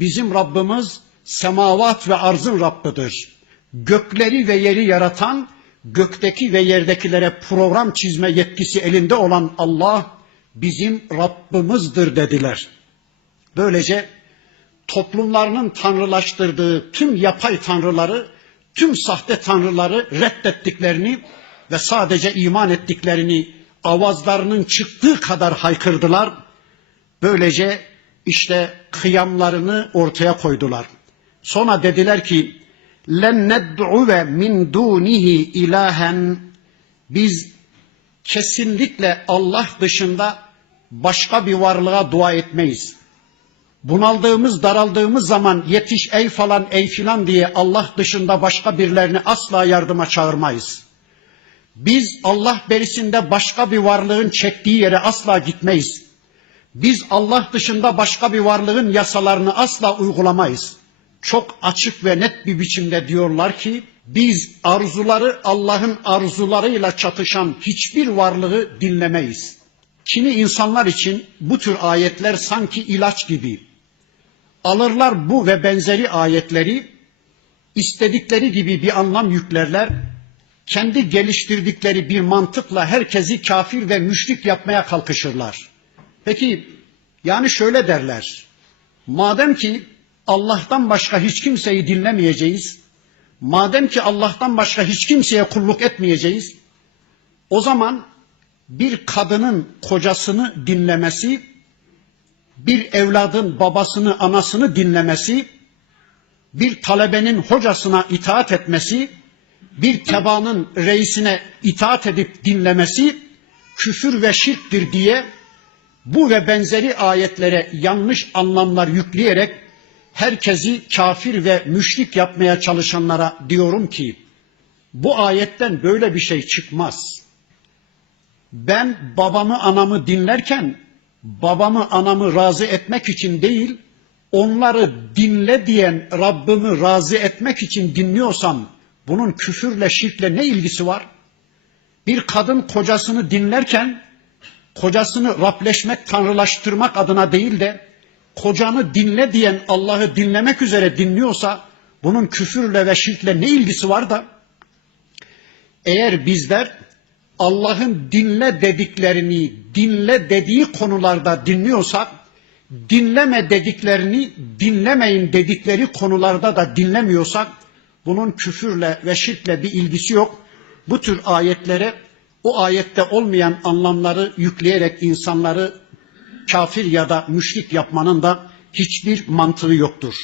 Bizim Rabbimiz semavat ve arzın Rabbidir. Gökleri ve yeri yaratan, gökteki ve yerdekilere program çizme yetkisi elinde olan Allah bizim Rabbimizdir dediler. Böylece toplumlarının tanrılaştırdığı tüm yapay tanrıları, tüm sahte tanrıları reddettiklerini ve sadece iman ettiklerini avazlarının çıktığı kadar haykırdılar. Böylece işte kıyamlarını ortaya koydular. Sonra dediler ki len ned'uve min dunihi ilahen biz kesinlikle Allah dışında başka bir varlığa dua etmeyiz. Bunaldığımız, daraldığımız zaman yetiş ey falan ey filan diye Allah dışında başka birilerini asla yardıma çağırmayız. Biz Allah berisinde başka bir varlığın çektiği yere asla gitmeyiz. Biz Allah dışında başka bir varlığın yasalarını asla uygulamayız. Çok açık ve net bir biçimde diyorlar ki biz arzuları Allah'ın arzularıyla çatışan hiçbir varlığı dinlemeyiz. Kimi insanlar için bu tür ayetler sanki ilaç gibi. Alırlar bu ve benzeri ayetleri istedikleri gibi bir anlam yüklerler. Kendi geliştirdikleri bir mantıkla herkesi kafir ve müşrik yapmaya kalkışırlar. Peki yani şöyle derler. Madem ki Allah'tan başka hiç kimseyi dinlemeyeceğiz, madem ki Allah'tan başka hiç kimseye kulluk etmeyeceğiz, o zaman bir kadının kocasını dinlemesi, bir evladın babasını, anasını dinlemesi, bir talebenin hocasına itaat etmesi, bir tebaanın reisine itaat edip dinlemesi küfür ve şirktir diye bu ve benzeri ayetlere yanlış anlamlar yükleyerek herkesi kafir ve müşrik yapmaya çalışanlara diyorum ki bu ayetten böyle bir şey çıkmaz. Ben babamı anamı dinlerken babamı anamı razı etmek için değil onları dinle diyen Rabbimi razı etmek için dinliyorsam bunun küfürle şirkle ne ilgisi var? Bir kadın kocasını dinlerken kocasını Rableşmek, tanrılaştırmak adına değil de kocanı dinle diyen Allah'ı dinlemek üzere dinliyorsa bunun küfürle ve şirkle ne ilgisi var da eğer bizler Allah'ın dinle dediklerini dinle dediği konularda dinliyorsak dinleme dediklerini dinlemeyin dedikleri konularda da dinlemiyorsak bunun küfürle ve şirkle bir ilgisi yok. Bu tür ayetlere o ayette olmayan anlamları yükleyerek insanları kafir ya da müşrik yapmanın da hiçbir mantığı yoktur.